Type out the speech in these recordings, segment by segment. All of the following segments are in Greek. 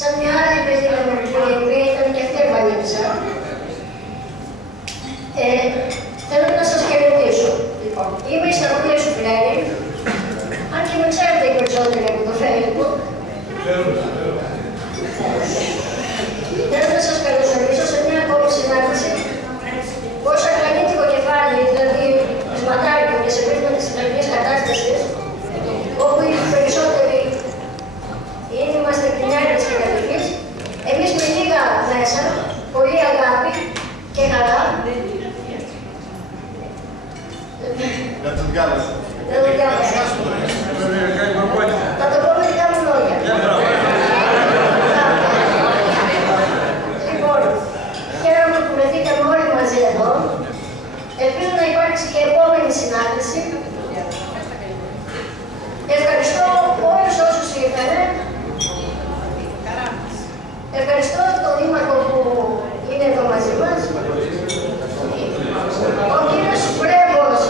σαν μια άλλη παιδεία μου, η οποία ήταν και αυτή εμφανίτησα. Θέλω να σας χαιρετήσω. Λοιπόν, είμαι η Σταυρούλα Σουφλέρη, αν και με ξέρετε οι περισσότεροι από το Facebook. Θέλω να σας καλωσορίσω σε μια ακόμη συνάντηση ως αγρανίτικο κεφάλι, δηλαδή σματάρικο και σε πρίσμα της συλλογικής κατάστασης, όπου οι περισσότεροι είμαστε κτηνιάριδες και κατοικείς, εμείς με λίγα μέσα, πολύ αγάπη και χαρά. Δεν το διάβασα. Θα το πω με δικά μου λόγια. Λοιπόν, χαίρομαι που βρεθήκαμε όλοι μαζί εδώ. Ελπίζω να υπάρξει και επόμενη συνάντηση. Ευχαριστώ όλους όσους ήρθανε. Ευχαριστώ τον Δήμαρχο που είναι εδώ μαζί μας. Ο κύριος Βρέμος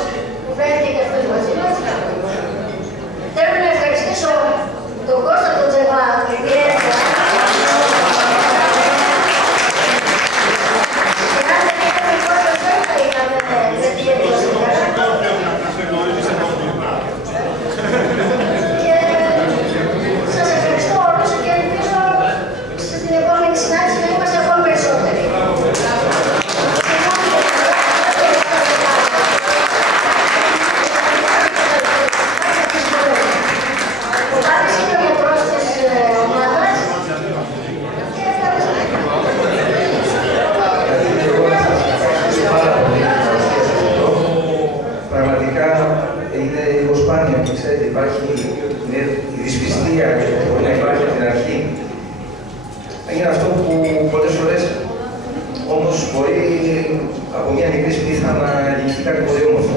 που φέρθηκε και αυτός μαζί μας. Θέλω να ευχαριστήσω τον Κώστα τον Τζεβά, ιδιαίτερα. Και αν δεν είχαμε Κώστα, δεν θα είχαμε δεθεί εδώ σήμερα. Και σας ευχαριστώ όλους και ελπίζω στην επόμενη συνάντηση να είμαστε ακόμα περισσότεροι. Υπάρχει η δυσπιστία που να υπάρχει από την αρχή. Είναι αυτό που πολλές φορές όμως μπορεί από μια μικρή σπίθα να λυγεί κάτι πολύ όμορφο.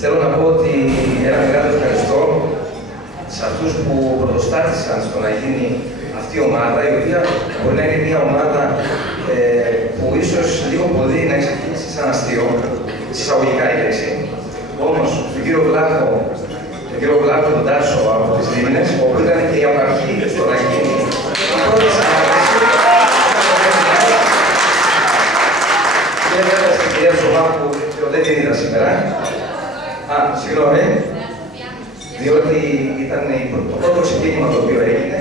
Θέλω να πω ότι ένα μεγάλο ευχαριστώ σε αυτούς που πρωτοστάθησαν στο να γίνει αυτή η ομάδα, η οποία μπορεί να είναι μια ομάδα που ίσως λίγο πολύ να εξαρτήσει σαν αστείο, συσσαγωγικά η λέξη. Όμως, τον κύριο Βλάχο, τον κύριο Βλάχο τον Τάσο από τις Λίμνες, όπου ήταν και η απαρχή στο να γίνει η πρώτη συνάντηση. Και βέβαια στην κυρία Σοβά που δεν την είδα σήμερα. Συγγνώμη, διότι ήταν το πρώτο ξεκίνημα το οποίο έγινε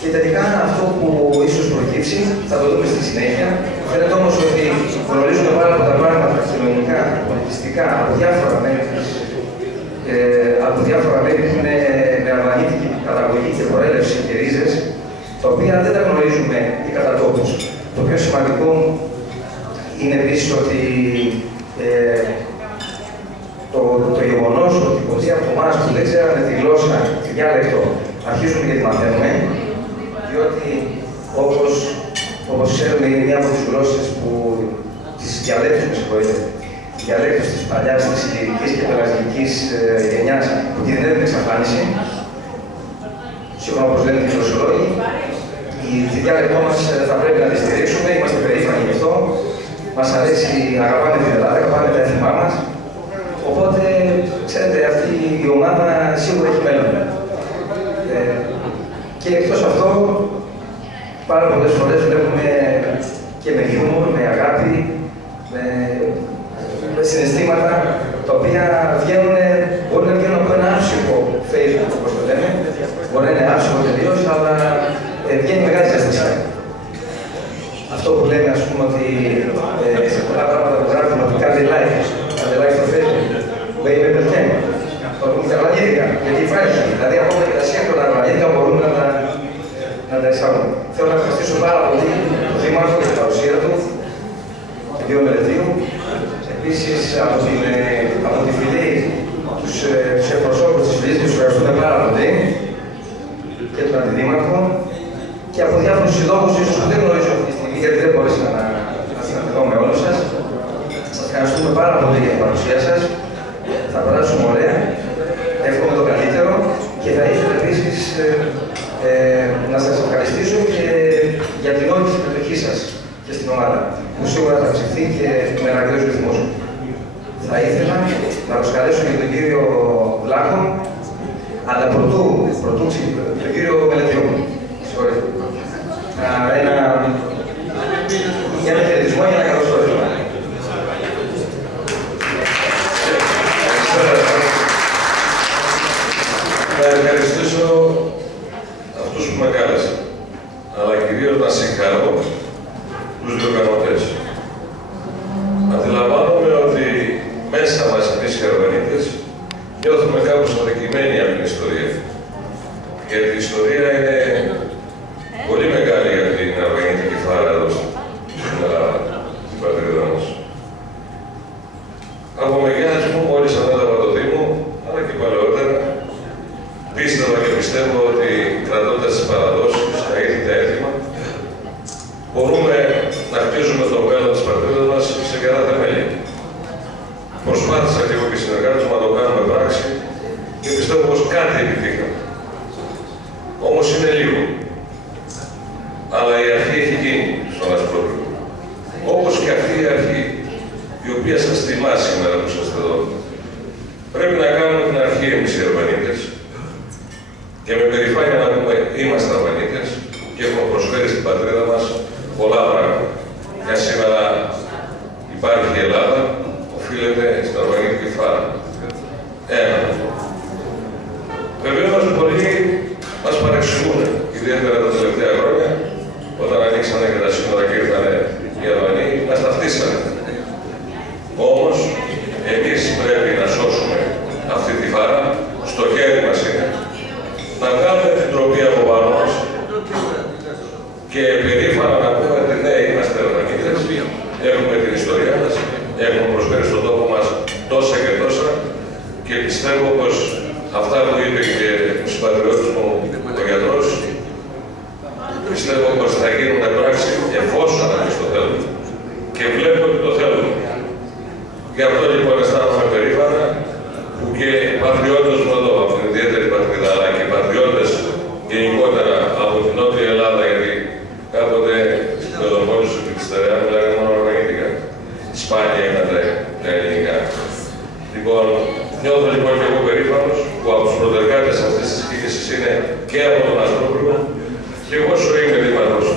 και τελικά αυτό που ίσως προκύψει θα το δούμε στη συνέχεια. Φαίνεται όμως ότι γνωρίζουμε πάρα πολλά πράγματα κοινωνικά, πολιτιστικά από διάφορα μέρη που είναι με αρβανίτικη καταγωγή και προέλευση και ρίζες, τα οποία δεν τα γνωρίζουμε οι κατατόπους. Το πιο σημαντικό είναι επίσης ότι το γεγονός ότι πολλοί από εμάς που δεν ξέρανε τη γλώσσα, τη διάλεκτο, αρχίζουμε και τη μαθαίνουμε, διότι όπως ξέρουμε είναι μία από τις γλώσσες που τις διαλέκτους, με συγχωρείτε, διαλέκτους της παλιάς, της ηλυρικής και πελασγικής γενιάς που κινδυνεύουν εξαφάνιση. Σύμφωνα όπως λένε οι γλωσσολόγοι, τη διάλεκτό μας θα πρέπει να τη στηρίξουμε, είμαστε περήφανοι γι' αυτό. Μας αρέσει, αγαπάμε την Ελλάδα, αγαπάμε τα έθιμά μας. Οπότε, ξέρετε, αυτή η ομάδα σίγουρα έχει μέλλον. Και εκτός αυτό, πάρα πολλές φορές βλέπουμε και με χιούμορ, με αγάπη, με συναισθήματα, τα οποία μπορεί να βγαίνουν από ένα άψυχο Facebook, όπως το λέμε. Μπορεί να είναι άψυχο τελείως, αλλά βγαίνει μεγάλη ζεστασιά. Αυτό που λέμε, ας πούμε, ότι σε πολλά πράγματα που γράφουμε ότι κάντε like στο Facebook, λέει με πεθαίνει. Το πούμε τα αρβανίτικα, γιατί υπάρχει. Δηλαδή, ακόμα και τα σύγχρονα αρβανίτικα μπορούμε να τα εισάγουμε. Θέλω να ευχαριστήσω πάρα πολύ τον Δήμαρχο για την παρουσία του, τον κύριο Μελετρίου. Επίσης, από τη φυλή, τους εκπροσώπους της φυλής, τους ευχαριστούμε πάρα πολύ και τον Αντιδήμαρχο και από διάφορους συλλόγους, ίσως που δεν γνωρίζω αυτή τη στιγμή, γιατί δεν μπορέσα να συναντηθώ με όλους σας. Σας ευχαριστούμε πάρα πολύ για την παρουσία σας. Θα περάσουμε ωραία. Εύχομαι το καλύτερο και θα ήθελα επίσης να σας ευχαριστήσω και για την όλη συμμετοχή σας και στην ομάδα, που σίγουρα θα αυξηθεί και με αναγκαίους ρυθμούς. Θα ήθελα να προσκαλέσω και τον κύριο Βλάχο, αλλά πρωτού τον κύριο Μελετριού. Συγχωρείτε. συγχαρώ τους διοργανωτές. Αντιλαμβάνομαι ότι μέσα μας εμείς οι Αρβανίτες νιώθουμε κάπως αδικημένοι από την ιστορία. Γιατί η ιστορία είναι πολύ μεγάλη για την αρβανίτικη φάρα εδώ στην Ελλάδα, στην πατρίδα μας. Από μεγιάς μου, μόλις ανέλαβα το Δήμο, αλλά και παλαιότερα, πίστευα και πιστεύω ότι κρατώντας τις παραδόσεις, τα ήθη, τα έθιμα, μπορούμε να χτίζουμε το μέλλον της πατρίδας μας σε γερά θεμέλια. Προσπάθησα και εγώ και οι συνεργάτες μου να το κάνουμε πράξη και πιστεύω πως κάτι επιτύχαμε. Όμως είναι λίγο. Αλλά η αρχή έχει γίνει στον Ασπρόπυργο. Όπως και αυτή η αρχή, η οποία σας τιμά σήμερα που είστε εδώ. Πρέπει να κάνουμε την αρχή εμείς οι Αρβανίτες και με περηφάνεια να πούμε είμαστε Αρβανίτες και έχουμε προσφέρει στην πατρίδα μας πολλά πράγματα. Για σήμερα υπάρχει η Ελλάδα, οφείλεται στην αρβανίτικη φάρα. Ένα. Βεβαίως πολλοί μας παρεξηγούν, ιδιαίτερα τα τελευταία χρόνια, όταν ανοίξανε και τα σύνορα και ήρθαν οι Αλβανοί, μας ταυτίσανε. Όμως, εμείς πρέπει να σώσουμε αυτή τη φάρα, στο χέρι μας είναι, να κάνουμε την τροπή από πάνω μας και περήφανα να πούμε ότι ναι, είμαστε Αλβανίτες, έχουμε την ιστορία μας, έχουμε προσφέρει στον τόπο μας τόσα και τόσα και πιστεύω πως αυτά που είπε και ο συμπατριώτης μου ο γιατρός, πιστεύω πως θα γίνουν πράξη εφόσον εμείς το θέλουμε. Και βλέπω ότι το θέλουμε. Γι' αυτό λοιπόν αισθάνομαι περήφανα που και οι πατριώτες μου εδώ, από την ιδιαίτερη πατρίδα, αλλά και οι πατριώτες γενικότερα από την Νότια Ελλάδα, γιατί κάποτε στην Πελοπόννησο και τη Στερεά μιλάγαμε μόνο αρβανίτικα. Σπάνια είναι τα ελληνικά. Λοιπόν, νιώθω λοιπόν και εγώ περήφανος που από τους πρωτεργάτες αυτής της κίνησης είναι και από τον Ασπρόπυργο και εγώ όσο είμαι δήμαρχος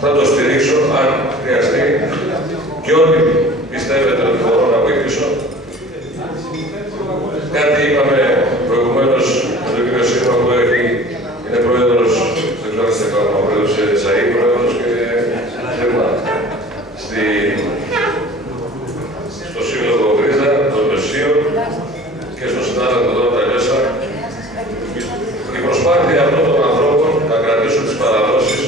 θα το στηρίξω αν χρειαστεί και ό,τι πιστεύετε ότι μπορώ να βοηθήσω. Κάτι είπαμε προηγουμένως με τον κύριο Σίγμα που είναι πρόεδρος, δεν ξέρω αν είστε ακόμα πρόεδρος ΣΑΗ, πρόεδρος και Σίγμα στο Σύλλογο Γκρίζα, των Μεσίων και στον συνάδελφο εδώ τα Λέσσα. Η προσπάθεια αυτών των ανθρώπων να κρατήσουν τις παραδόσεις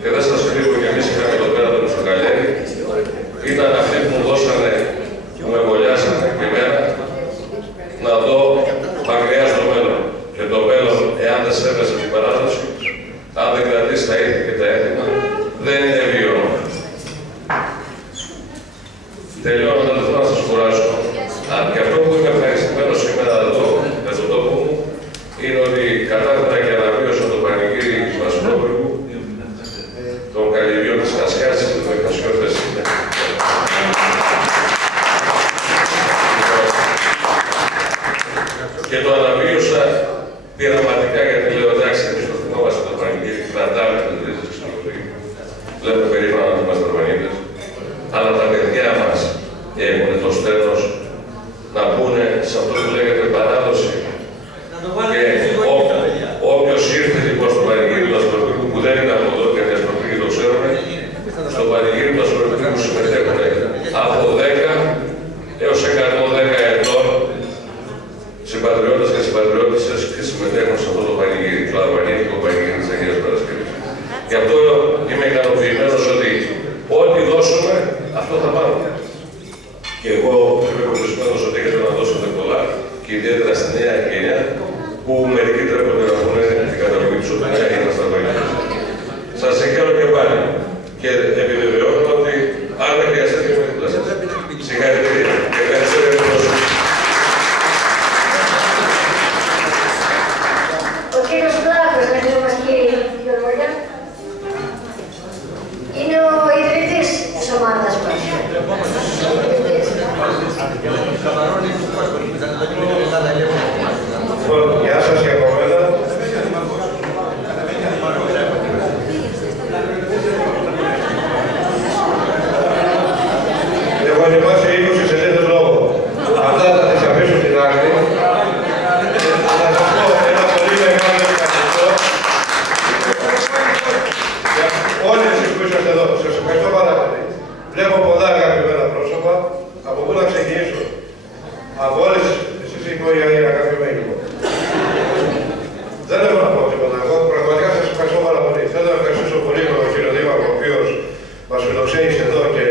και δεν σας κρύβω και εμείς είχαμε το πέρα του στο Καλιέρι, ήταν αυτοί που μου δώσανε, που με βολιάσανε και εμένα να δω μακριά στο μέλλον. Και το μέλλον, εάν δεν σέβεσαι την παράδοση, αν δεν κρατήσει τα ήθη και τα έθιμα, δεν είναι βίωμα. Τελειώνοντας, δεν θέλω να σας κουράσω. Και αυτό που είμαι ευχαριστημένος σήμερα εδώ, με τον τόπο μου, είναι ότι κατάφερα και αναβίωσα το πανηγύρι του Ασπρόπυργου, των καλλιεργειών της Χασιάς και των Χασιώτες. Και το αναβίωσα πειραματικά, γιατί λέω εντάξει, εμείς το θυμόμαστε το πανηγύρι, κρατάμε τις ρίζες της Ασπρόπυργου. Λέμε περήφανα ότι είμαστε Αρβανίτες. Αλλά τα παιδιά μας έχουν το στένος να πούνε σε αυτό που λέγεται παράδοση. Και όποιος ήρθε λοιπόν στο πανηγύρι του Ασπροπύργου, που δεν είναι από εδώ γιατί οι Ασπροπύργοι το ξέρουν, στο πανηγύρι του Ασπροπύργου συμμετέχουν από 10 έως 110 ετών συμπατριώτες και συμπατριώτισσες και συμμετέχουν σε αυτό το πανηγύρι, το αρβανίτικο πανηγύρι της Αγίας Παρασκευής. Γι' αυτό είμαι ικανοποιημένος ότι ό,τι δώσουμε, αυτό θα πάρουμε. Και εγώ είμαι υποπισμένος ότι έχετε να δώσετε πολλά και ιδιαίτερα στη νέα γενιά που μερικοί τρέπονται να πούνε την καταγωγή τους ότι νέα είναι στα Αρβανίτες. Σας συγχαίρω και πάλι και επιβεβαιώνω ότι αν δεν χρειαστεί και με δίπλα σας. Συγχαρητήρια και ευχαριστώ για την πρόσωπη. Ο κύριος Πλάκος, να μας πει δύο λόγια. είσαστε εδώ. Σας ευχαριστώ πάρα πολύ. Βλέπω πολλά αγαπημένα πρόσωπα. Από πού να ξεκινήσω? Από όλες εσείς οι είναι αγαπημένοι μου. Δεν έχω να πω τίποτα. Εγώ πραγματικά σας ευχαριστώ πάρα πολύ. Θέλω να ευχαριστήσω πολύ τον κύριο Δήμαρχο, ο οποίος μας φιλοξένησε εδώ και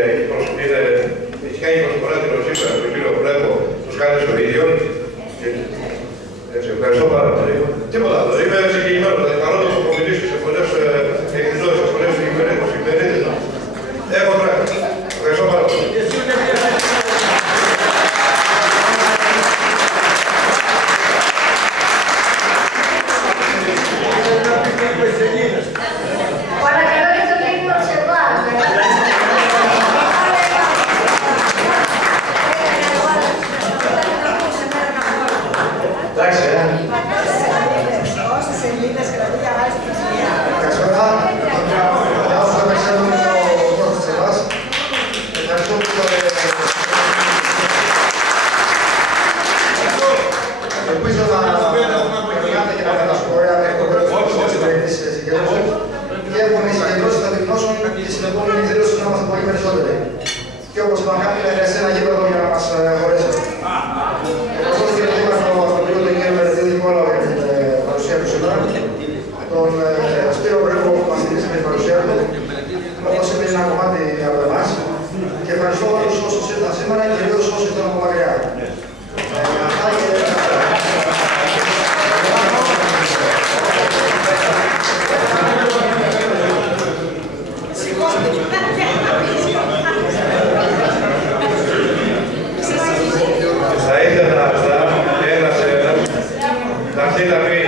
έχει κάνει προσφορά την Ρωσίκα, τον κύριο Βλέπω, τους κάνει στο ίδιο. Έτσι, ευχαριστώ πάρα πολύ. Τίποτα άλλο. Είμαι συγκεκριμένο. Παρόλο που έχω μιλήσει σε πολλές εκδηλώσεις, σε πολλές εφημερίδες, έχω τρέχει. Ευχαριστώ πάρα πολύ. Παρακαλώ για το λίγο σε βάρη. Εντάξει, Όσες σελίδες κρατεί για βάση την ψηλία. Καλησπέρα. Για όσους δεν με ξέρουν, είμαι ο Κώστας Τσεβάς. Ευχαριστώ που ελπίζω να περνάτε και να μετασχωρέα μέχρι το τέλος της σημερινής συγκέντρωσης και εύχομαι οι συγκεντρώσεις θα τυπνώσουν και στην επόμενη εκδήλωση να είμαστε πολύ περισσότεροι. Και όπως είπαμε κάποιοι, χρειάζεται ένα γήπεδο για να μας χωρέσετε. Ευχαριστώ τον κύριο Δήμαρχο, τον κύριο Μερεντίδη Νικόλαο για την παρουσία του σήμερα. Τον Σπύρο Βρέκο που μας στηρίζει με την παρουσία του, όπως είπε ένα κομμάτι από εμάς. Και ευχαριστώ όλους όσους ήρθαν σήμερα και κυρίως όσους ήρθαν από μακριά. Θα ήθελα ένας να έρθει να πει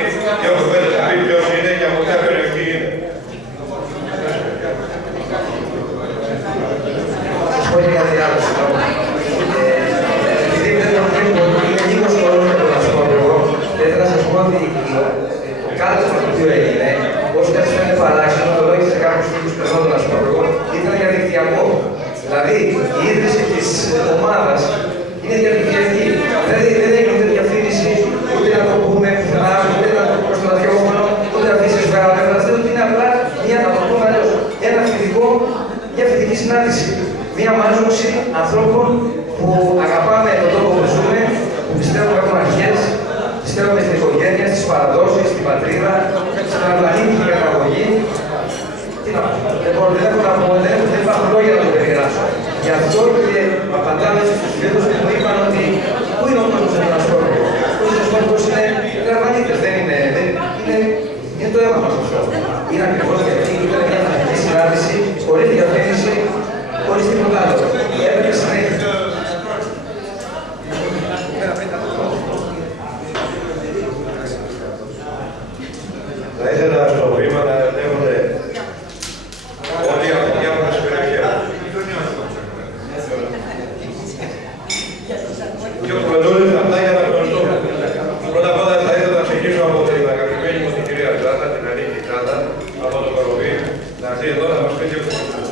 και ο κουβέντες να πει ποιος είναι και από ποια περιοχή είναι. θα σου πω και κάτι άλλο, συγγνώμη. Επειδή δεν το βλέπω, είναι λίγος χρόνος για το να σου πω εγώ, δεν ήθελα να σας πω ότι το κάλεσμα το οποίο έγινε, όσο δεν φαίνεται παράξενο, το λόγισε σε κάποιους φίλους περνόντων να σου πω εγώ, ήταν διαδικτυακό. Δηλαδή, η ίδρυση της ομάδας είναι διαδικτυακή. Δηλαδή, δεν έγινε ούτε διαφήμιση, ούτε να το πούμε πουθενά, ούτε να το πούμε στο ραδιόφωνο, ούτε αφήσεις γράμματα. Ούτε είναι απλά μια φοιτητική συνάντηση. Μια μάζοξη ανθρώπων που αγαπάμε τον τόπο που ζούμε, που πιστεύουμε έχουμε αρχές, πιστεύουμε στην οικογένεια, στις παραδόσεις, στην πατρίδα, στην αναπλανήτικη καταγωγή. Τι να πω, δεν έχω να πω, δεν υπάρχουν λόγια να το περιγράψω. Γι' αυτό και απαντάμε στους φίλους που μου είπαν ότι πού είναι ο κόσμος του Ανασκόρπου. Ο Ανασκόρπους είναι γραμμανίτες, δεν είναι το αίμα μας αυτό. Είναι ακριβώς γιατί ήταν μια φοιτητική συνάντηση, χωρίς διαφήμιση, χωρίς τίποτα άλλο. Έπρεπε συνέχεια. Θα ήθελα στο βήμα να λέγονται όλοι από διάφορες περιοχές. Δύο κουβεντούλες αυτά για να γνωριστούμε. Πρώτα απ' όλα θα ήθελα να ξεκινήσω από την αγαπημένη μου την κυρία Τζάτα, την Αλίκη Τζάτα, από το Κοροβί, να έρθει εδώ να μας πει δύο κουβέντες.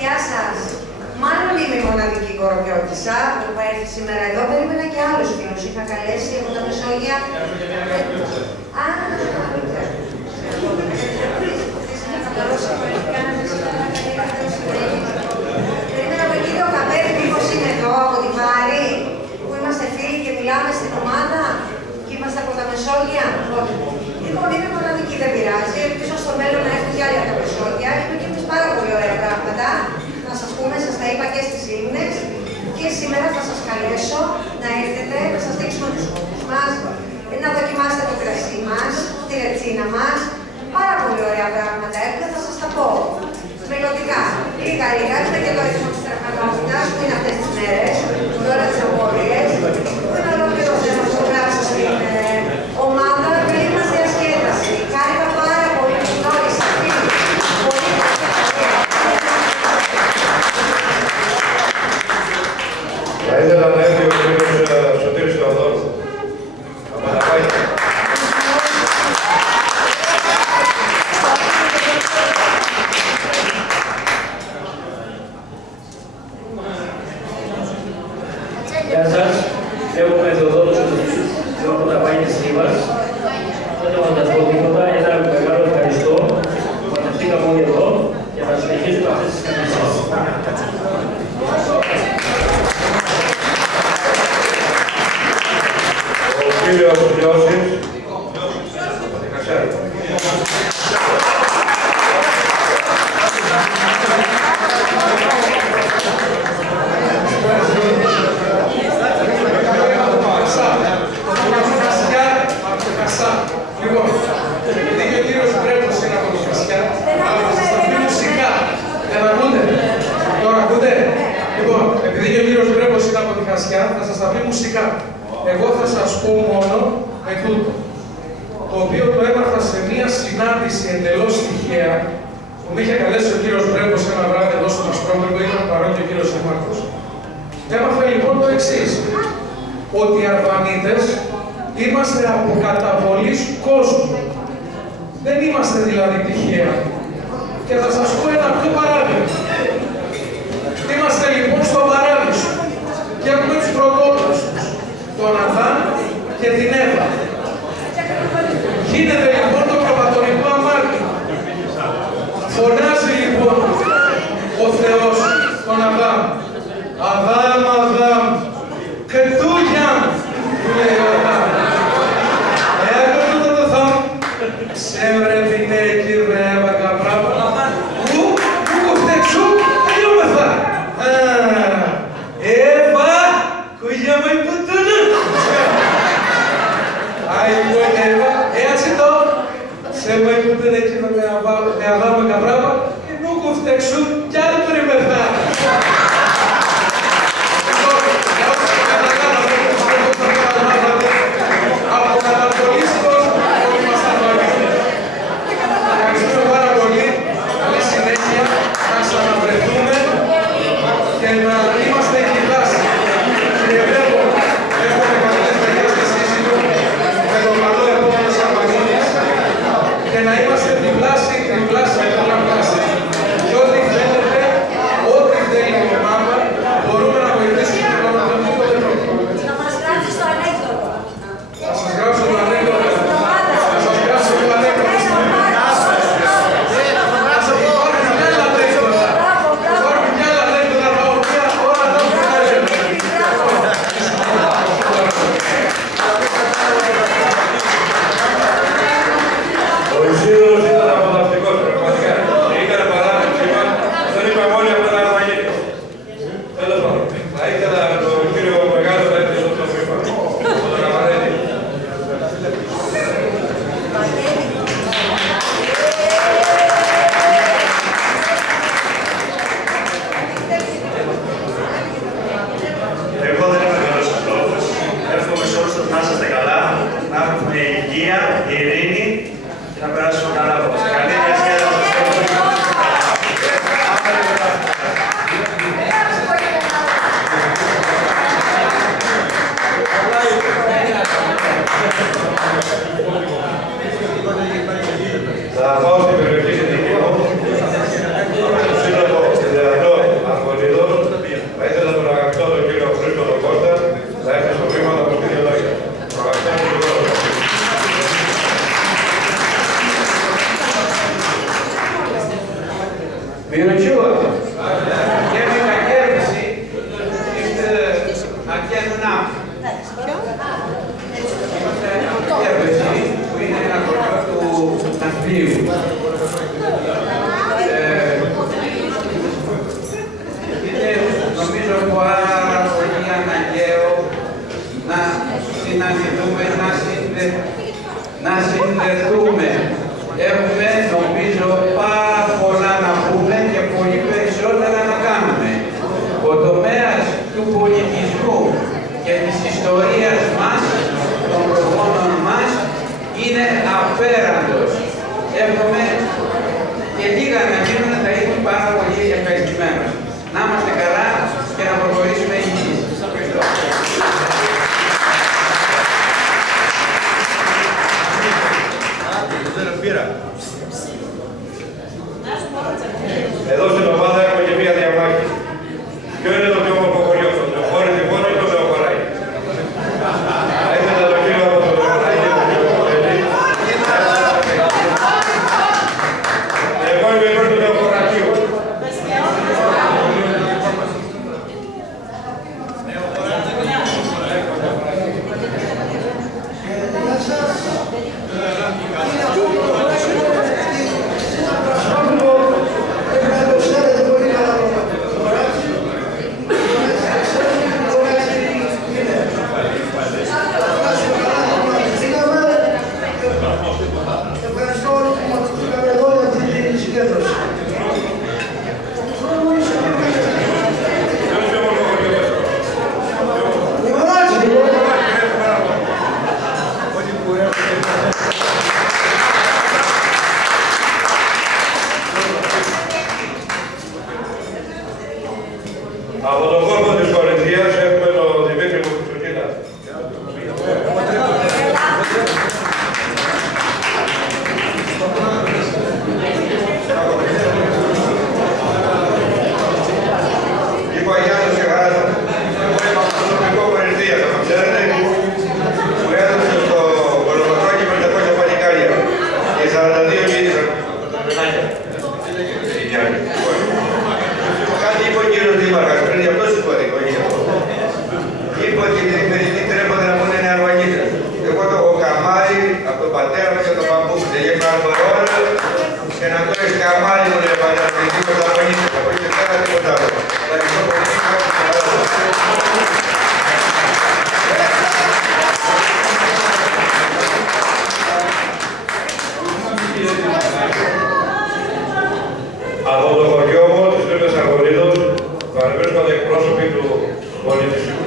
Γεια σας. Μάλλον είμαι η μοναδική κοροπιώτισσα που θα έρθει σήμερα εδώ. Περίμενα και άλλους φίλους. Είχα καλέσει από τα Μεσόγεια. Α, περίμενα από εκεί το καπέδι, μήπως είναι εδώ, από τη Βάρη, που είμαστε φίλοι και μιλάμε στην ομάδα και είμαστε από τα Μεσόγεια. Λοιπόν, είμαι μοναδική, δεν πειράζει. Ελπίζω στο μέλλον να έρθουν και άλλοι από τα Μεσόγεια. Έχουμε και εμείς πάρα πολύ ωραία πράγματα. Να σας πούμε, σας τα είπα και στις Λίμνες. Και σήμερα θα σας καλέσω να έρθετε, να σας δείξουμε τους χώρους μας, να δοκιμάσετε το κρασί μας, τη ρετσίνα μας. Πάρα πολύ ωραία πράγματα έχουμε, θα σας τα πω. Μελλοντικά, λίγα-λίγα, έχουμε και το ρυθμό της τραχανότητας, που είναι αυτές τις μέρες, η ώρα της απώλειας, που είναι ολόκληρο θέμα που γράψω στην ομάδα και μας διασκέδαση. Χάρηκα πάρα πολύ που γνώρισα φίλοι. Θα ήθελα να έρθει ο κύριος Σωτήρης Θεοδόρου. Γεια σας. Έχουμε Θεοδόρους από τα Πάγια της Λίβας. Δεν έχω να τα πω τίποτα. Ένα μεγάλο ευχαριστώ που αναφτήκαμε όλοι εδώ για να συνεχίσουμε αυτές τις κινήσεις. Ο κύριος Ιώσης. Λοιπόν, επειδή και ο κύριος Βρέπος είναι από το Χασιά, αλλά θα σας τα πει μουσικά. Δεν ακούτε? Τώρα ακούτε? Λοιπόν, επειδή και ο κύριος Βρέπος είναι από τη Χασιά, θα σας τα πει μουσικά. Εγώ θα σας πω μόνο με τούτο, το οποίο το έμαθα σε μία συνάντηση εντελώς τυχαία, που με είχε καλέσει ο κύριος Βρέπος ένα βράδυ εδώ στο Μαστρόπεδο, ήταν παρόν και ο κύριος Σιμάκος. Έμαθα λοιπόν το εξής, ότι οι Αρβανίτες είμαστε από καταβολής κόσμου. Δεν είμαστε δηλαδή τυχαία. Και θα σας πω ένα πιο παράδειγμα. Είμαστε λοιπόν στο παράδεισο και έχουμε τους πρωτότυπους, τον Αδάμ και την Εύα. Γίνεται λοιπόν το προπατορικό αμάρτι. Φωνάζει λοιπόν ο Θεός τον Αδάμ. Αδάμ, Αδάμ, Κετούγιαν, του λέει ο Αδάμ. Σέβρε βινέκι ρε βαγκαπράπα. Ου φτεξού, τελειώμεθα. Εύα, κουγιά με πουτούνα. Άι λοιπόν Εύα, έτσι το. Σε με πουτούνα εκεί με Αδάμ βαγκαπράπα. Νου φτεξού, κι άλλο τριμεθά. Να συνδεθούμε. Έχουμε νομίζω πάρα πολλά να πούμε και πολύ περισσότερα να κάνουμε. Ο τομέας του πολιτισμού και της ιστορίας μας, των προγόνων μας, είναι απέραντος. Εύχομαι και λίγα να γίνουν, θα ήμουν πάρα πολύ ευχαριστημένος. Να είμαστε καλά και να προχωρήσουμε υγιείς. Εδώ στην ομάδα έχουμε και μία διαμάχη. Ποιο είναι το πιο όμορφο χωριό, το Νεοχώρι, Τιμόνι ή το Νεοχωράκι?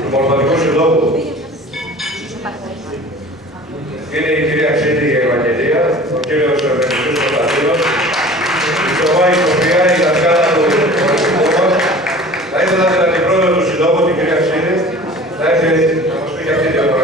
του Μορφωτικού Συλλόγου είναι η κυρία Ξένη Ευαγγελία, ο κύριος Βενιζούς Κωνσταντίνος, η Σοβά η Σοφία, η δασκάλα του Μορφωτικού μας. Θα ήθελα την αντιπρόεδρο του Συλλόγου, την κυρία Ξένη, να έρθει να μας πει για αυτή τη διαφορά.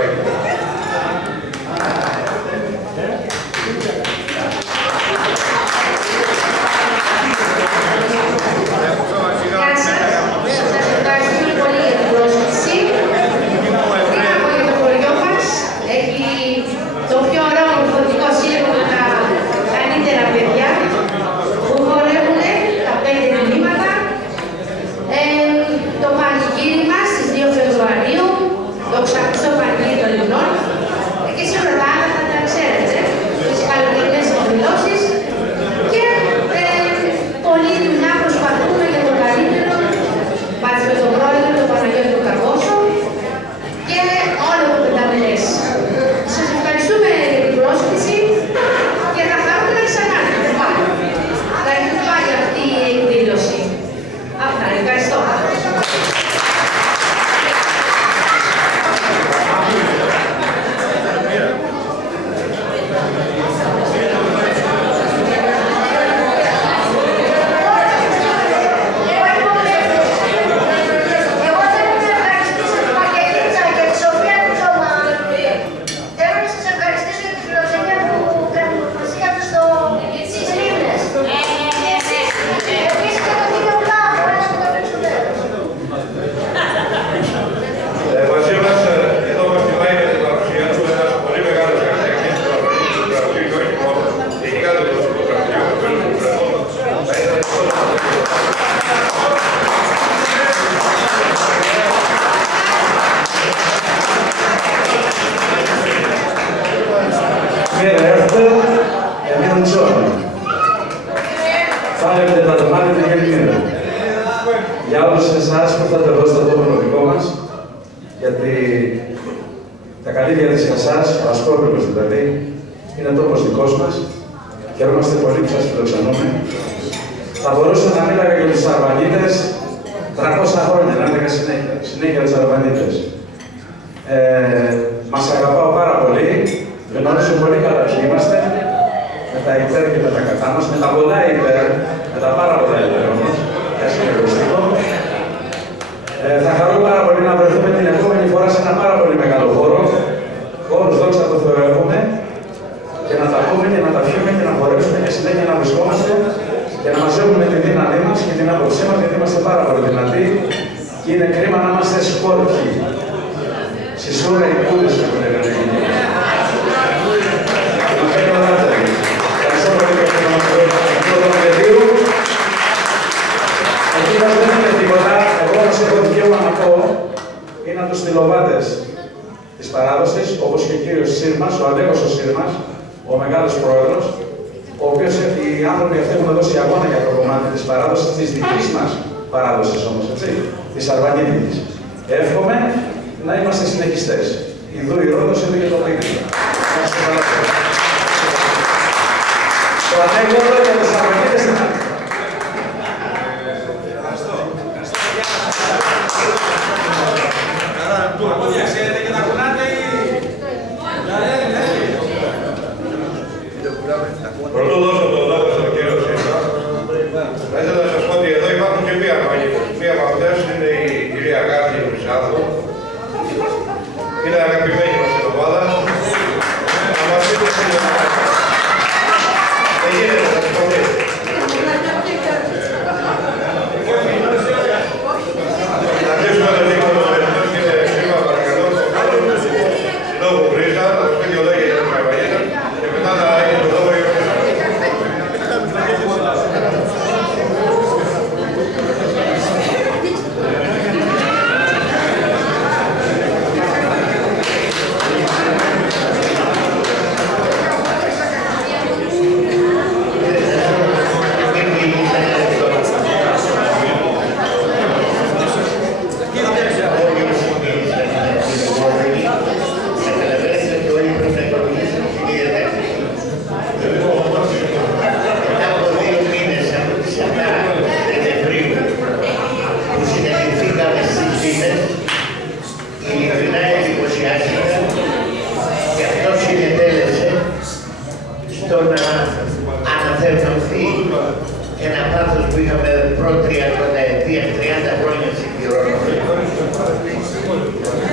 Για όλους εσάς που θα το δώσετε το δικό μας, γιατί τα καλύβια της Χασάς, ο Ασκόπουλος δηλαδή, είναι τόπος δικός μας. Χαιρόμαστε πολύ που σας φιλοξενούμε. Θα μπορούσα να μίλαγα για τους Αρβανίτες 300 χρόνια, να έλεγα συνέχεια τους Αρβανίτες. Μας αγαπάω πάρα πολύ, γνωρίζω πολύ καλά ποιοι είμαστε, με τα υπέρ και με τα κατά μας, με τα πολλά υπέρ, με τα πάρα πολλά υπέρ όμως, για συνεργοστικό. Θα χαρώ πάρα πολύ να βρεθούμε την επόμενη φορά σε ένα πάρα πολύ μεγάλο χώρο, χώρος δόξα τω Θεώ έχουμε, και να τα πούμε και να τα πιούμε και να μπορέσουμε και συνέχεια να βρισκόμαστε και να μαζεύουμε τη δύναμή μας και την άποψή μας, γιατί είμαστε πάρα πολύ δυνατοί και είναι κρίμα να είμαστε σκόρπιοι. Σισούρα οι κούδες που λέγανε οι γυναίκες. Ευχαριστώ πολύ για την ομιλία του πεδίου. Εκείνος δεν είναι τίποτα. Εγώ όμως έχω δικαίωμα να πω είναι από τους στυλοβάτες της παράδοσης, όπως και ο κύριος Σύρμας, ο Αλέγος ο Σύρμας, ο μεγάλος πρόεδρος, ο οποίος οι άνθρωποι αυτοί έχουν δώσει αγώνα για το κομμάτι της παράδοσης, της δικής μας παράδοσης όμως, έτσι, της Αρβανίτικης. Εύχομαι να είμαστε συνεχιστές. Ιδού η Ρόδος, εδώ και το πίγνιο. Το ανέκδοτο για τους Αρβανίτες στην άλλη. Πρωτού δώσω το λόγο στον κύριο Σύρμα, θα ήθελα να σας πω ότι εδώ υπάρχουν και μία Αρβανίτες. Μία από αυτές είναι η κυρία Αγάπη Χρυσάδου. Είναι αγαπημένη μας στην ομάδα. Να μας πείτε στην ομάδα. Δεν γίνεται, θα σας πω τι. Να κλείσουμε το λίγο το τελευταίο, κύριε Σύρμα, παρακαλώ. Συλλόγου Χρύσα, θα σας πει δύο λόγια για τους Αρβανίτες και μετά θα έχει το λόγο για τους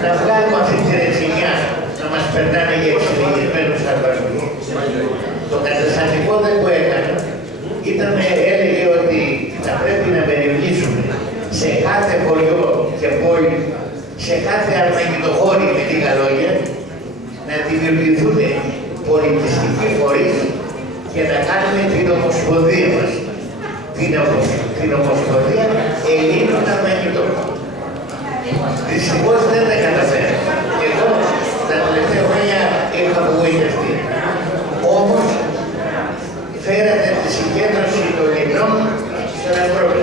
να βγάλουμε αυτή τη ρετσινιά, να μας περνάνε για εξελιγισμένους αρπαγμούς. Το καταστατικό δεν που έκανα έλεγε ότι θα πρέπει να μεριμνήσουμε σε κάθε χωριό και πόλη, σε κάθε αρμαγητοχώρη με λίγα λόγια, να δημιουργηθούν πολιτιστικοί φορείς και να κάνουμε την ομοσπονδία μας. Την Ομοσπονδία Ελλήνων Αρμαγητών. Δυστυχώς δεν τα καταφέραμε. Εγώ τα τελευταία χρόνια είχα απογοητευτεί. Όμως φέρατε τη συγκέντρωση των Ελληνών στον Ευρώπη.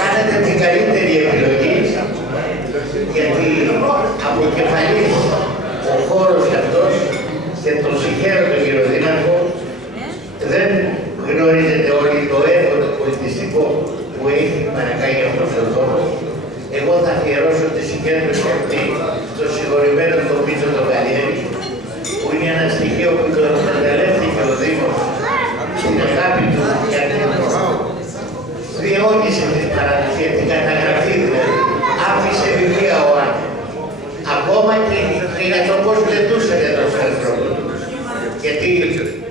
Κάνατε την καλύτερη επιλογή, γιατί αποκεφαλής ο χώρος αυτός και τον συγχαίρω τον κύριο Δήμαρχο, δεν γνωρίζετε όλοι το έργο το πολιτιστικό που έχει παρακάγει αυτός ο τόπος. Εγώ θα αφιερώσω τη συγκέντρωση αυτή στο συγχωρημένο τον Μίτσο τον Καλιέρη, που είναι ένα στοιχείο που το εκμεταλλεύτηκε ο Δήμος στην αγάπη του για την διαιώνισε την καταγραφή, δηλαδή άφησε βιβλία ο άνθρωπος. Ακόμα και κτηνιατροπός λετούσε για τον ανθρώπο. Γιατί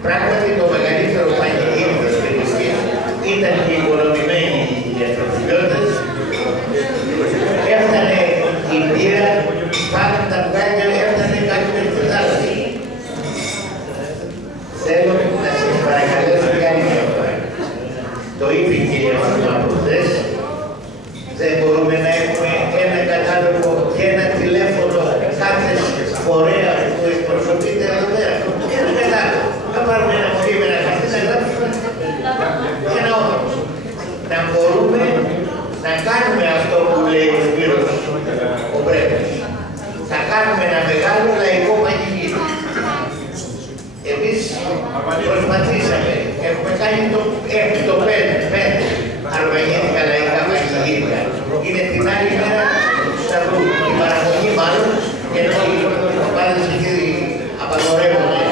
πράγματι το μεγαλύτερο πανηγύρι της περιοχής ήταν και οι οικονομημένοι αστροφιλιώτες. Έφτανε η μπύρα, πάνω τα μπουκάλια, έφτανε κάποιο στη θάλασσα. Θέλω να σας παρακαλέσω για άλλη μια φορά. Το είπε και η Ευθύμα προχθές, δεν μπορούμε να έχουμε ένα κατάλογο και ένα τηλέφωνο κάθε φορέα που εκπροσωπείται εδώ πέρα. Ένα κατάλογο. Να πάρουμε ένα μωρί με ένα χαρτί, να γράψουμε ένα όνομα. Να μπορούμε να κάνουμε αυτό που λέει ο Σπύρος ο Πρέπης. Να κάνουμε ένα μεγάλο λαϊκό πανηγύρι. Εμείς προσπαθήσαμε, έχουμε κάνει το 5 αρμαγητικά λαϊκά πανηγύρια. Είναι την άλλη μέρα του Σταυρού, η παραγωγή μάλλον, ενώ οι παπάδες εκεί απαγορεύονται,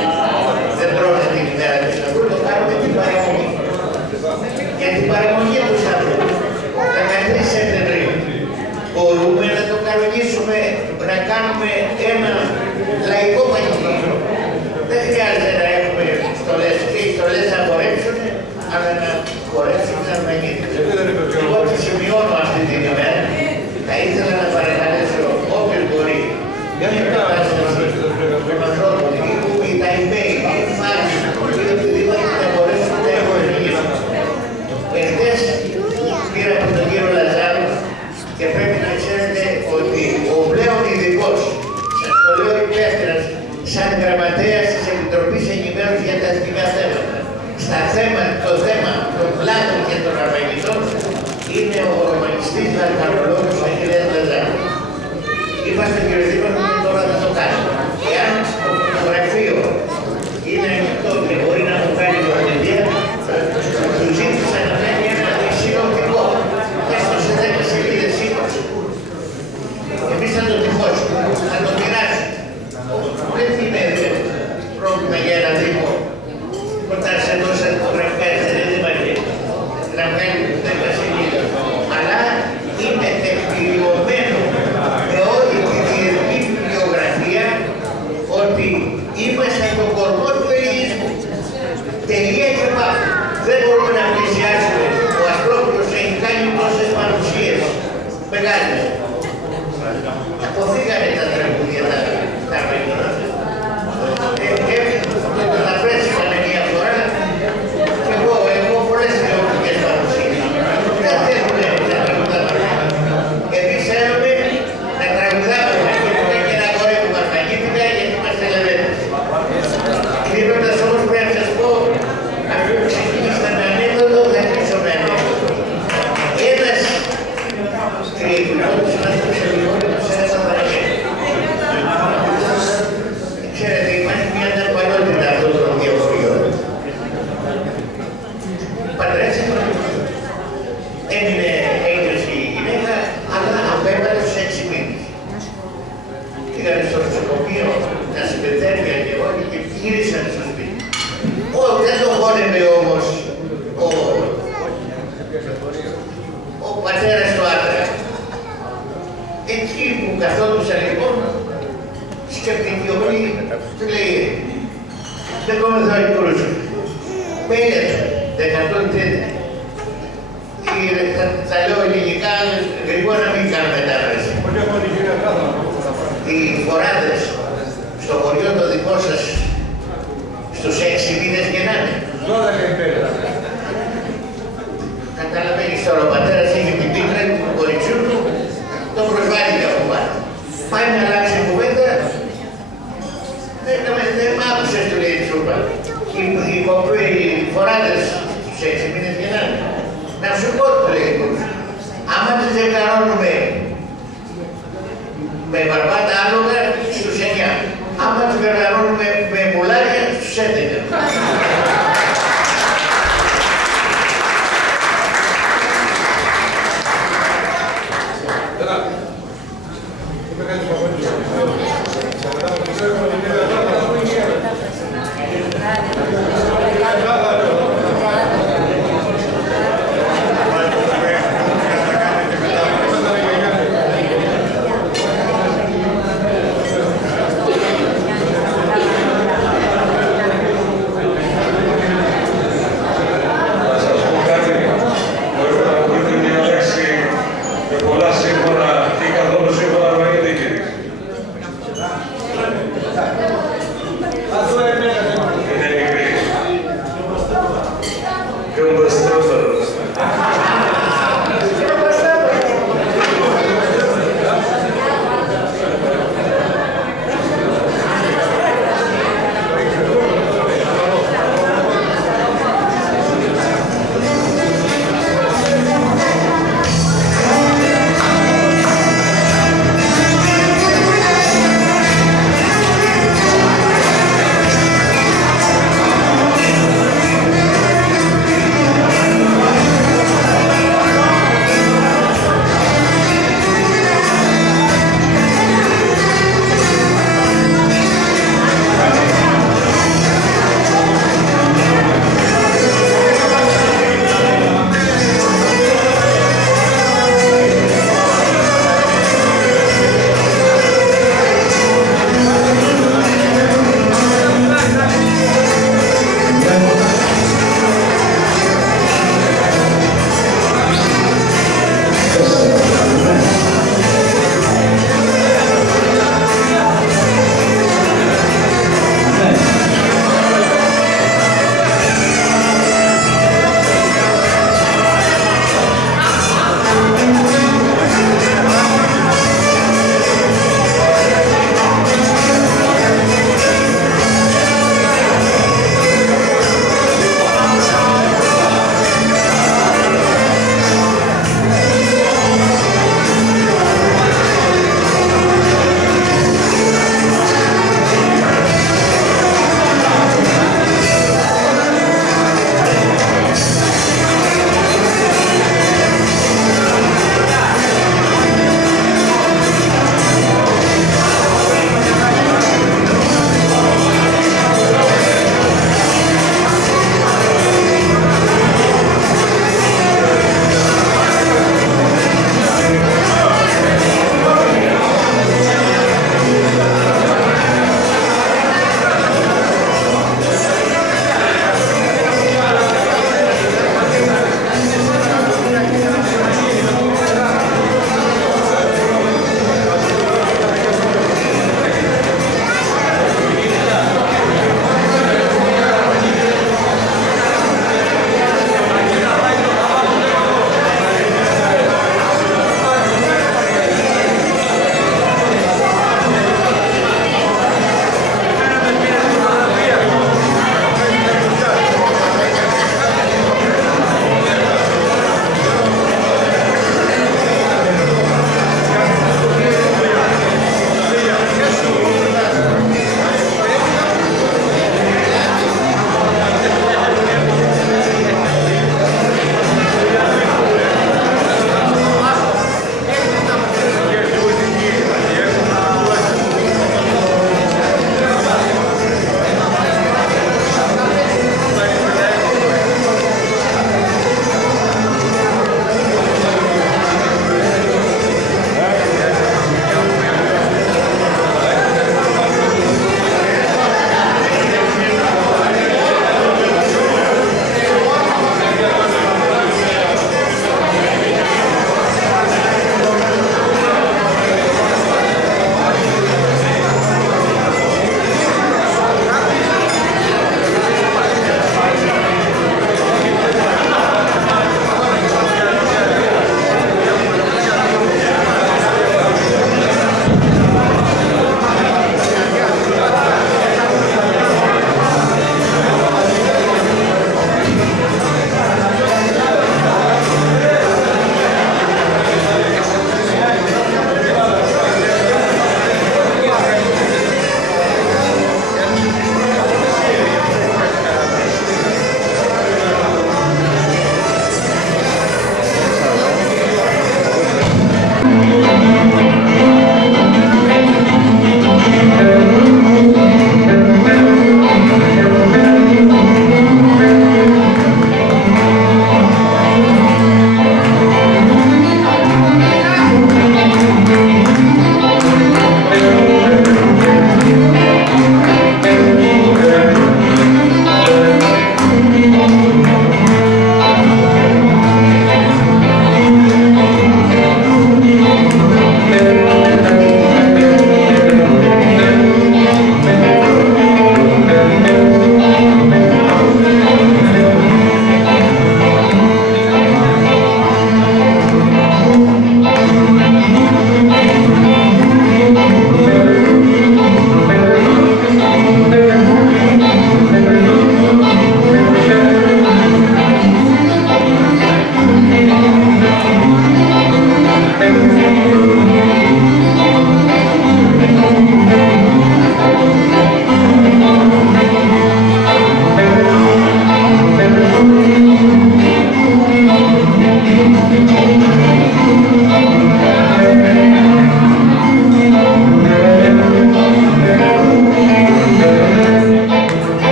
δεν τρώνε την ημέρα του Σταυρού, το κάνουμε την παραγωγή. Για την παραγωγή του Σταυρού, 13 Σεπτεμβρίου, μπορούμε να το κανονίσουμε, να κάνουμε ένα λαϊκό πανηγύρι. Δεν χρειάζεται να έχουμε στολές και οι στολές να χορέψουν, αλλά να χορέψουν να αρμαγητούν. Εγώ τη σημειώνω αυτή την ημέρα. Θα ήθελα να παρακαλέσω όποιος μπορεί μια κατάσταση των ανθρώπων ή τα email, ή fax, ή οτιδήποτε να μπορέσουν να εγωγήσουν. Εχθές πήρα από τον κύριο Λαζάρου και πρέπει να ξέρετε ότι ο πλέον ειδικός, σας το λέω υπεύθυνα, σαν γραμματέας της Επιτροπής Ενημέρωσης για τα αστικά θέματα, το θέμα των πλάτων και των αρμαγητών είναι ο ρωμανιστής αρχαιολόγος Αχιλλέας Λαζάρου. Είπα στον κύριο Δήμαρχο ότι τώρα θα το κάνω. Εάν το γραφείο είναι ανοιχτό και μπορεί να το κάνει βοηθεία, του ζήτησα να κάνει ένα συνοπτικό, έστω σε 10 σελίδες 20. Εμείς θα το τυχώσουμε, θα το μοιράσουμε. Δεν είναι πρόβλημα για ένα Δήμο. Όταν σε τόσα γραφεία δεν υπάρχει να βγάλει 10 σελίδες. Αλλά είναι τεκμηριωμένο με όλη τη διεθνή βιβλιογραφία ότι είμαστε στον κορμό του ελληνισμού. Τελεία και πάμε. Δεν μπορούμε να πλησιάσουμε. Ο Αστρόπουλος έχει κάνει τόσες παρουσίες μεγάλες. Αποφύγανε τα τραγούδια τα αρμαγητά. Το θα πρέσαμε μια φορά και εγώ έχω πολλές θεολογικές παρουσίες. Δεν θέλουμε να τραγουδάμε. Εμείς θέλουμε να τραγουδάμε αρμαγητικά και να χορεύουμε αρμαγητικά γιατί είμαστε λεβέντες. Κλείνοντας όμως πρέπει να σας πω, αφού ξεκινήσαμε ανέκδοτο, θα κλείσω με ανέκδοτο. Ένας τριετικός συνάδελφος ελληνικός σε ένα εκεί που καθόντουσαν λοιπόν, σκεπτικοί όλοι, του λέει, δεν κόμμεθα οι κρούσου. Πέλετε, δεκατόν τέτοια. Θα λέω ελληνικά, γρήγορα να μην κάνω μετάφραση. Οι φοράδες στο χωριό το δικό σας στους 6 μήνες γεννάνε. 12 ημέρες. Καταλαβαίνεις τώρα, ο πατέρας είχε την πίκρα του κοριτσιού του, τον προσβάλλει και από πάνω. Πάει να αλλάξει κουβέντα, δεν μ' άκουσες, του λέει η Τσούπα. Οι φοράδες στους 6 μήνες γεννάνε. Να σου πω, του λέει, άμα τις δεκαρώνουμε με βαρβάτα άλογα στους 9. Άμα τις βεραρώνουμε με μουλάρια στους 11. Πολλά σύμφωνα ή καθόλου σύμφωνα με τη δική της.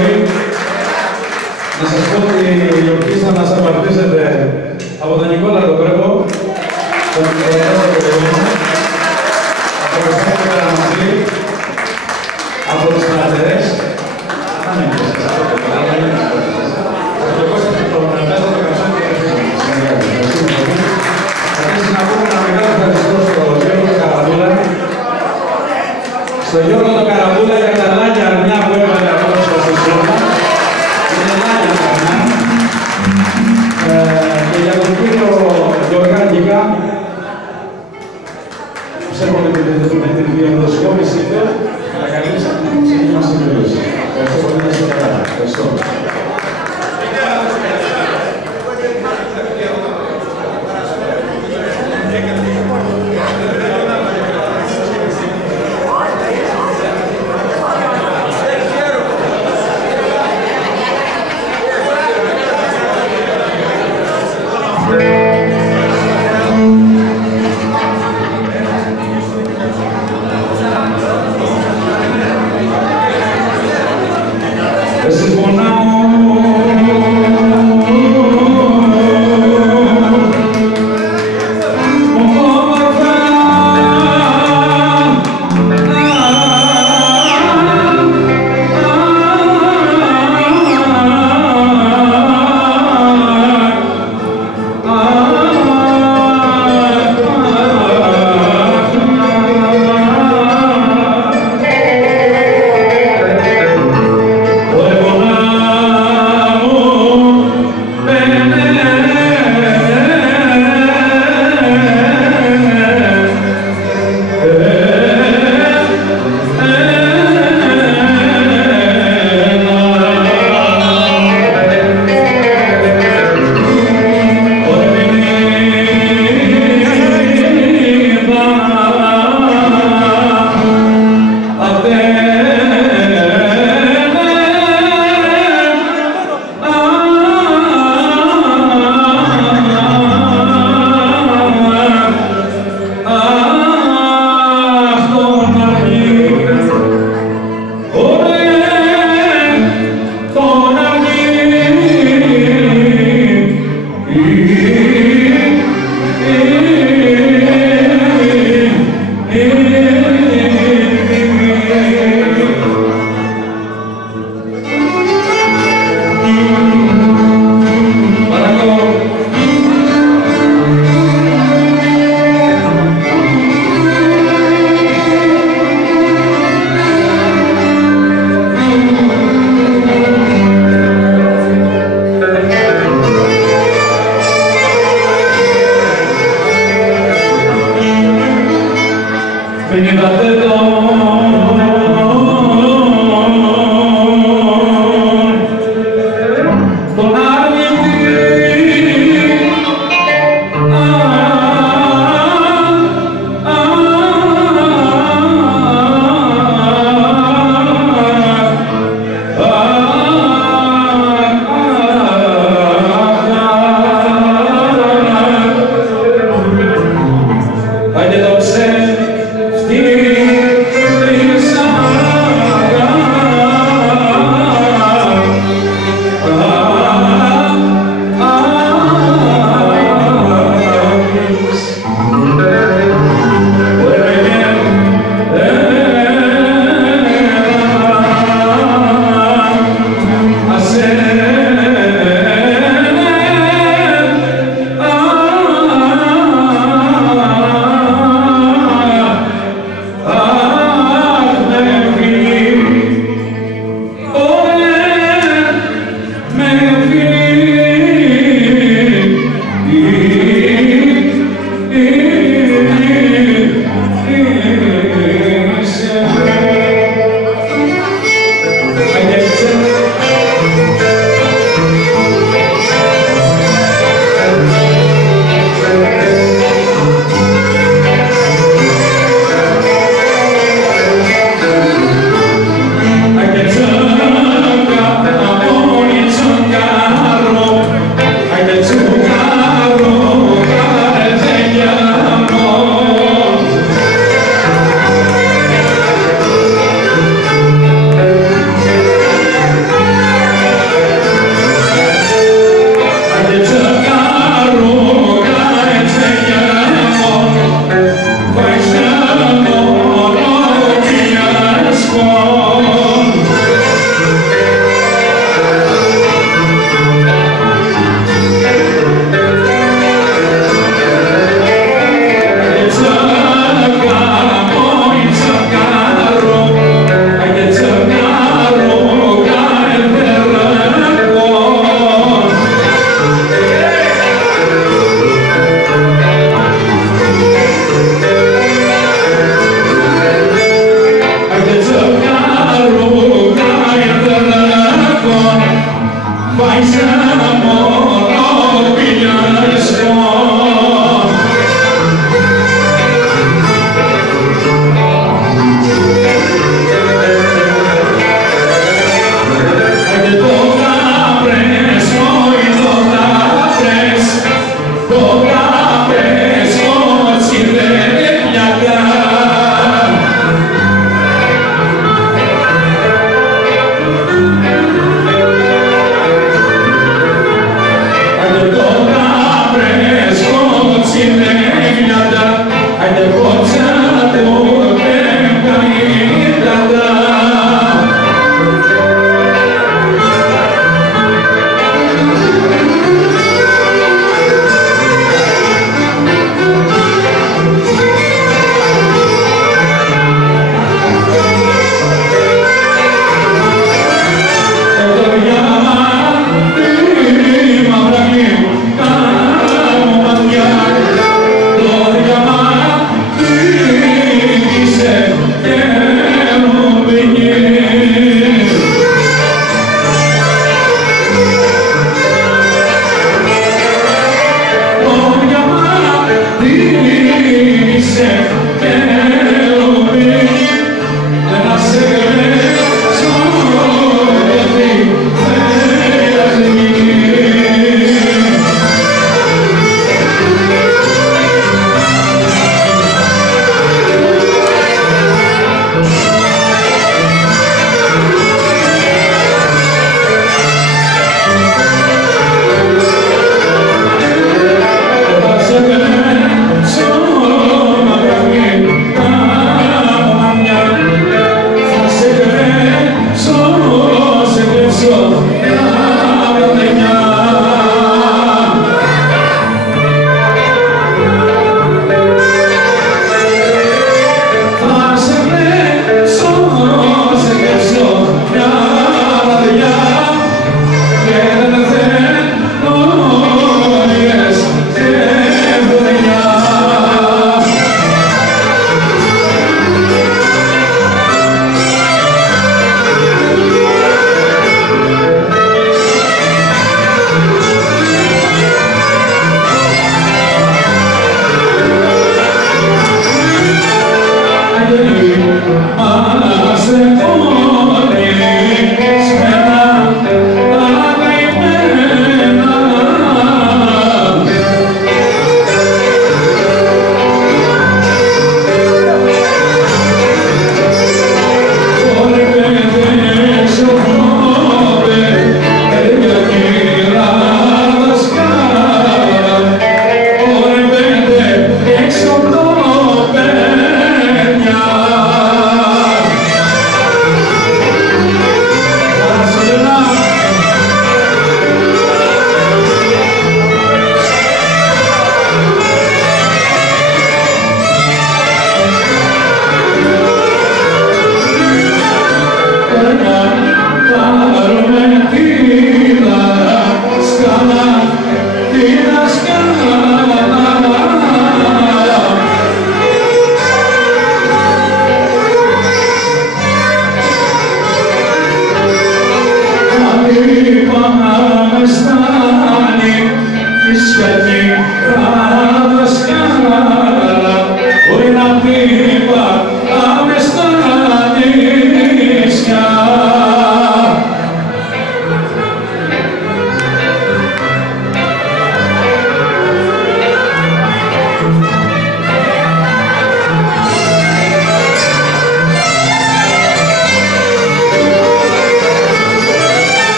μπορεί να σας πω ότι η γιορτή θα μας απαρτίζεται από τον Νικόλα τον Πρέπο, τον Νικόλα τον Πρέπο, από τον Στέφανο Καραμαντή, από τους Στρατερές, στον Γιώργο τον Καραμπούλα για τα λάγια αρνιά που έβαλε αυτός στο σώμα. Είναι λάγια τα αρνιά. Και για τον κύριο Γεωργάκηκα, ψεύω με την βιοδοσκόπηση,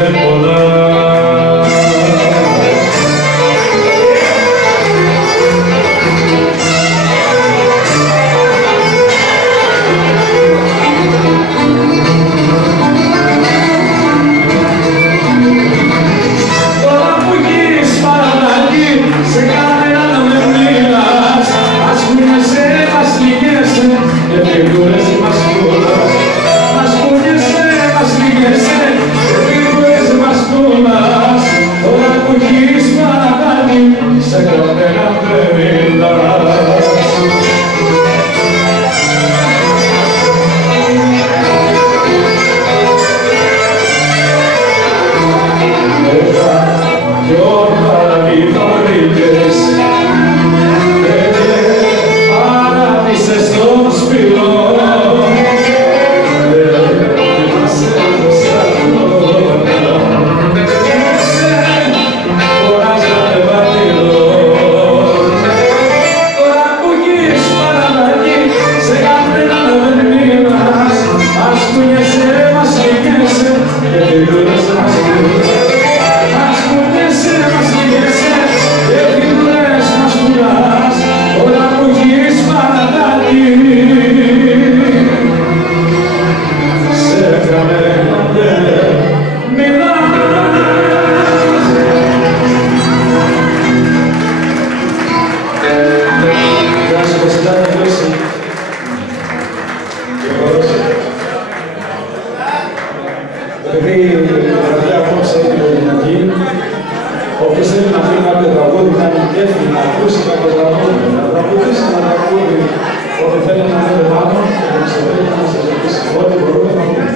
δεν πονά. Τώρα που γης παραδάκι, σε κανένα να με μιλάς, ας κουνιέσαι, μας λυγέσαι, και φιγούρες μας κούλας. Μας κουνιέσαι, μας λυγέσαι, και φιγούρες μας κούλας. Τώρα που γης παραδάκι, σε κανένα δεν μιλάς. Κι όλα οι φαβρίκες παράδεισες στον σπηλό. Μας έδωσαν όλα, σε χωράζανε βατηρό. Τώρα που γης παραδάκι, σε κανέναν δεν μιλάς, ας κουνιέσαι, μας λυγέσαι, και φιγούρες μας κούλας. Μας κουνιέσαι, μας λυγέσαι, και φιγούρες μας κουλάς. Τώρα που γης παραδάκι, σε κανέναν δεν μιλάς. Γεια σου, Βασιλάκη, δώσε. Επειδή η βραδιά απόψε είναι δυνατή, όποιος θέλει να πει κάποιο τραγούδι, να είναι κέφι, να ακούσει κάποιο τραγούδι, να τραγουδήσει ένα τραγούδι, ό,τι θέλει να είναι πάνω, και να μας βρει να μας ζητήσει ό,τι μπορούμε να πούμε.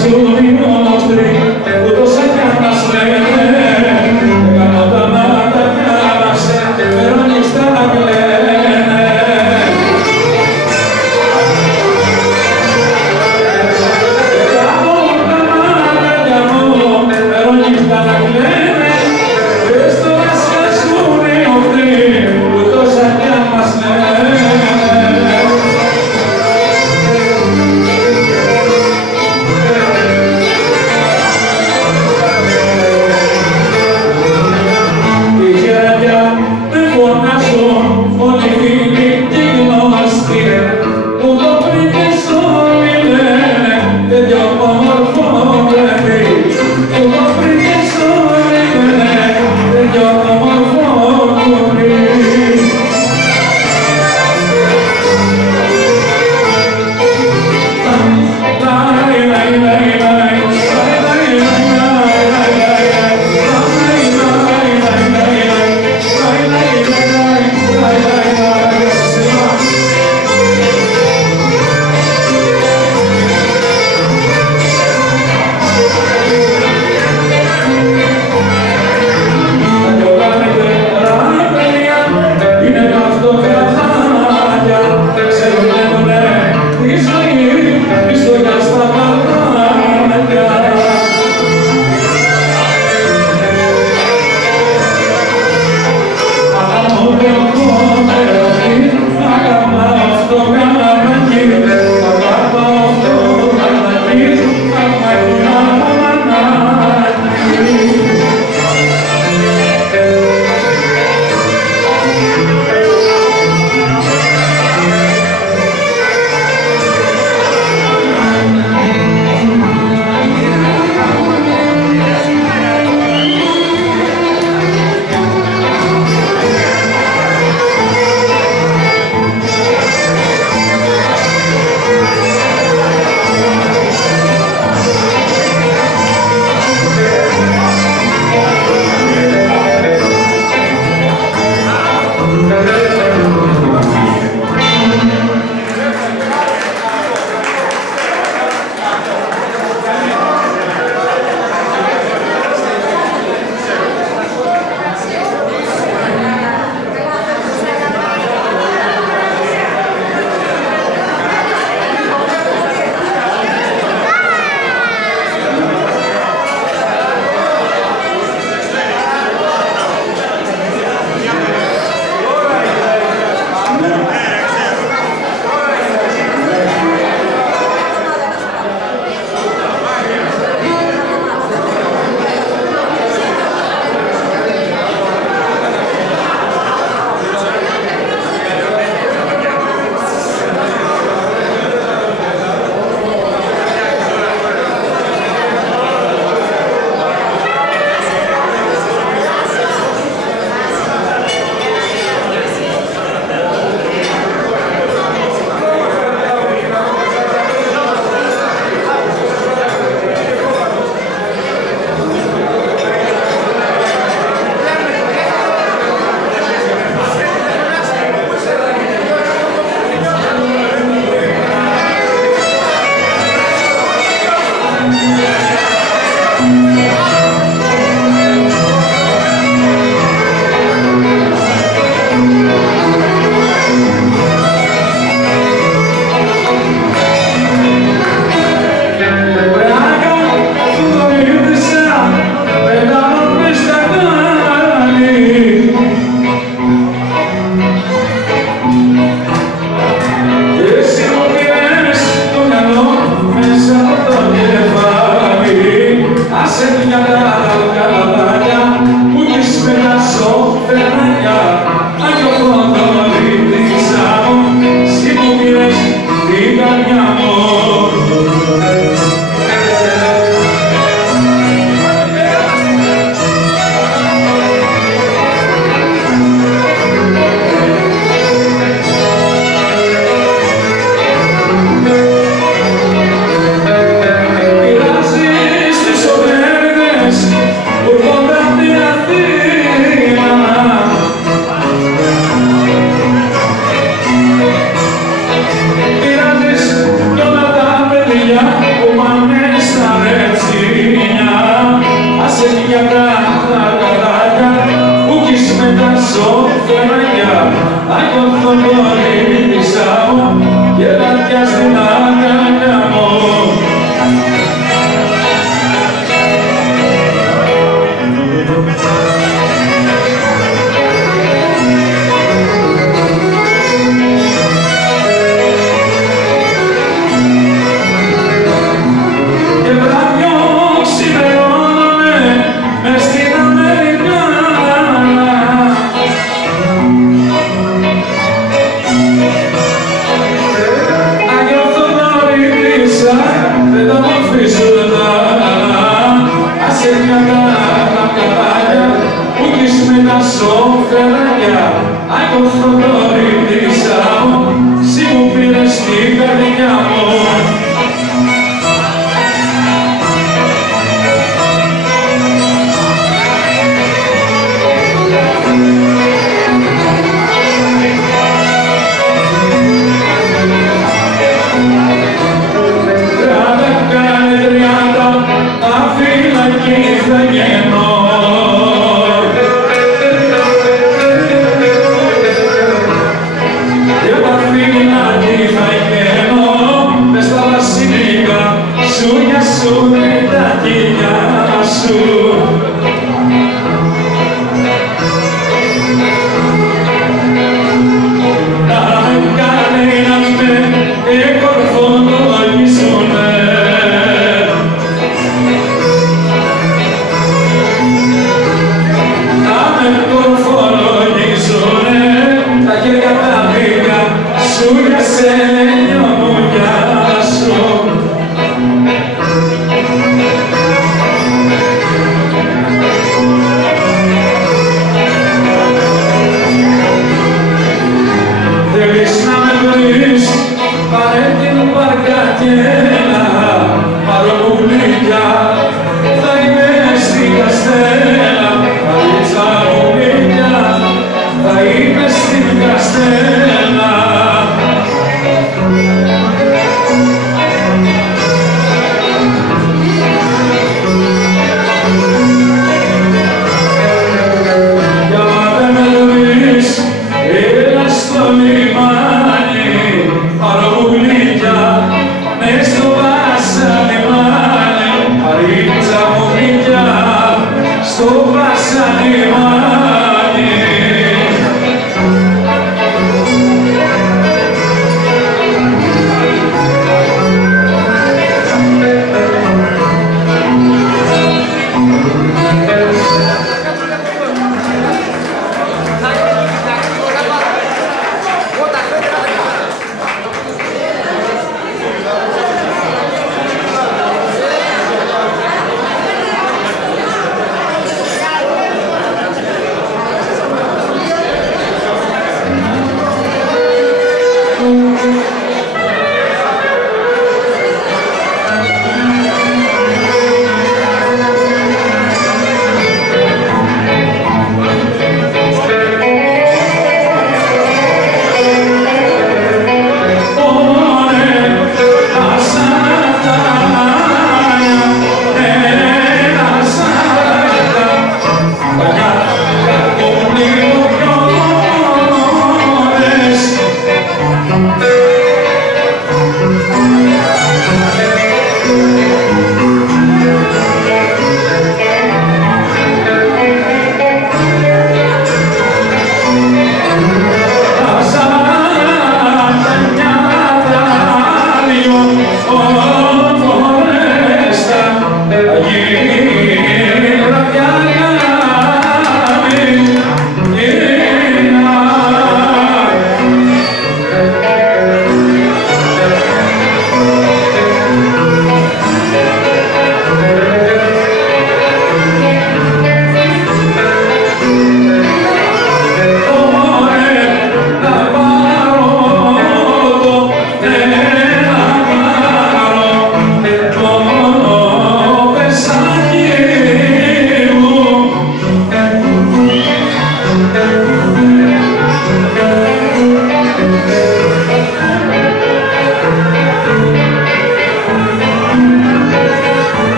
Sono μάτια, αγγοθοδωρήτησα μου, εσύ μου πήρες την καρδιά μου.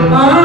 Somos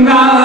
nada.